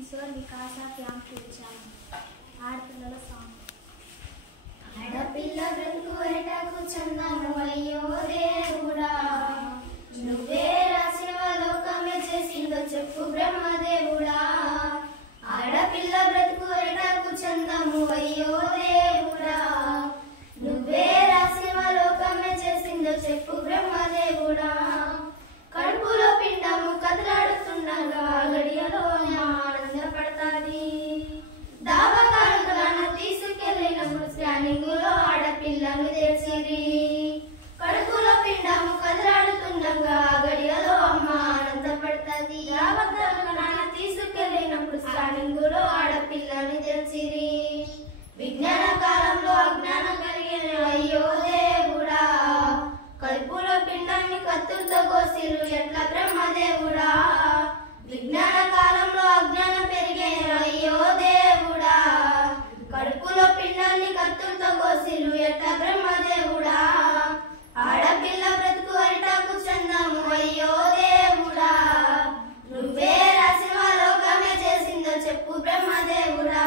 కిషోర్ వికాస camp వచ్చాము. ఆడపిల్లల song. ఆడపిల్ల బ్రతుకు ఎటకు చందము అయ్యో దేవుడా, నువ్వే రాసిన లోకమే చేసిందో చెప్పు బ్రహ్మదేవుడా. ఆడపిల్ల బ్రతుకు ఎటకు చందము అయ్యో దేవుడా, నువ్వే రాసిన లోకమే చేసిందో చెప్పు బ్రహ్మదేవుడా. కడుపులో పిండము కదలాడుతుండగా గడియలో ఆనందపడతాది. దావకాలను తీసుకెళ్ళినప్పుడు స్కానింగులో ఆడపిల్లను తెచ్చిరి. కడుపులో పిండము కదలాడుతుండగా గడియలో అమ్మ ఆనందపడతాది. దావకాలను తీసుకెళ్ళినప్పుడు స్కానింగులో ఆడపిల్లను తెచ్చిరి. విజ్ఞాన కాలంలో అజ్ఞానం కలిగిన అయ్యో దేవుడా, కడుపులో పిండాన్ని కత్తులతో కోసిరు ఎట్లా బ్రహ్మదేవుడా. విజ్ఞాన కాలంలో అజ్ఞానం పెరిగే అయ్యో దేవుడా, కడుపులో పిండాన్ని కత్తులతో కోసిరు ఎట్లా బ్రహ్మదేవుడా. ఆడపిల్ల బ్రతుకు అరిటాకు చందము అయ్యో దేవుడా, నువ్వే రాసిన లోకమే చేసిందో చెప్పు బ్రహ్మదేవుడా.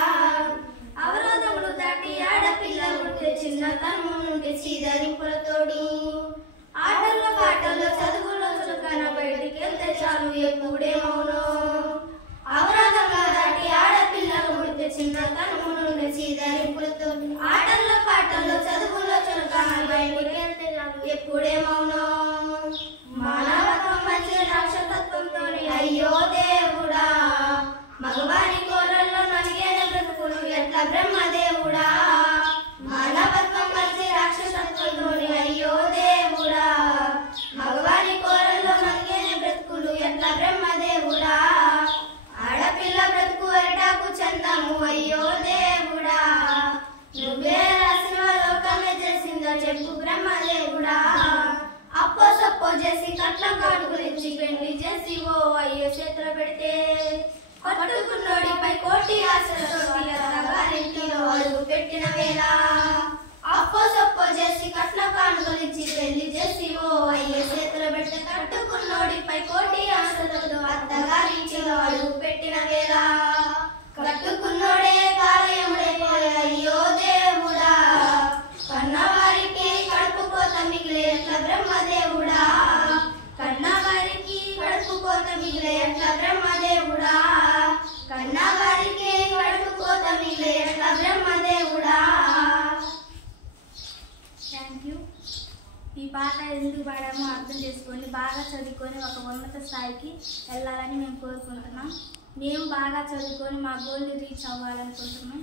అవరోధములు దాటి ఆడపిల్ల ఉంటే చిన్నతనము నుండి చీదరింపులతోడి, ఆటల్లో పాటల్లో చదువులో చురుకన బయటికి వెళ్తే చాలు ఎప్పుడే మౌనం. అవరోధంగా దాటి ఆడపిల్లలు ఉంటే చిన్నతనము నుండి చీదరింపులతో, ఆటల్లో పాటల్లో చదువులో చురుకన బయటికి వెళ్తే చాలు ఎప్పుడే మౌనం. మానవత్వం మంచి రాక్షసత్వంతో అయ్యో దేవుడా, మగవారి కోరల్లో నలిగేన బ్రతుకులు ఎట్లా బ్రహ్మదేవుడా. మానవత్వం మంచి రాక్షసత్వంతో అయ్యో దేవుడా, మగవారి కోరల్లో నలిగేన బ్రతుకులు ఎట్లా బ్రహ్మదేవుడా. ఆడపిల్ల బ్రతుకు అరిటాకు చందము అయ్యో దేవుడా, నువ్వే రాసిన లోకమే చేసిందో చెప్పు బ్రహ్మదేవుడా. అప్పో సప్పో చేసి కట్ల కాడుకులిచ్చి పెళ్లి చేసి ఓ అయ్యో చేతులు పెడితే, పట్టుకున్నోడిపై కోటి ఆశలతో గారింటిలో అడుగు పెట్టిన వేళ. అప్పో సప్పో చేసి కట్ల కానుకలిచ్చి పెళ్లి చేసి ఓ అయ్యో చేతులు పెడితే, కట్టుకున్నోడిపై కోటి ఆశలతో అత్తగారింటిలో అడుగు పెట్టిన వేళ. కట్టుకున్నోడే కార్యముడైపోయే అయ్యో దేవుడా, కన్నవారికి కడుపు కోత మిగిలే ఎట్లా బ్రహ్మదేవుడా. కన్నవారికి కడుపు కోత మిగిలే ఎట్లా బ్రహ్మదేవుడా, కన్నవారికి కడుపు కోత మిగిలే ఎట్లా బ్రహ్మదేవుడా. Thank you. ఈ పాట ఎందుకు పాడామో అర్థం చేసుకొని బాగా చదువుకొని ఒక ఉన్నత స్థాయికి వెళ్ళాలని మేము కోరుకుంటున్నాం. మేము బాగా చదువుకొని మా గోల్ని రీచ్ అవ్వాలనుకుంటున్నాం.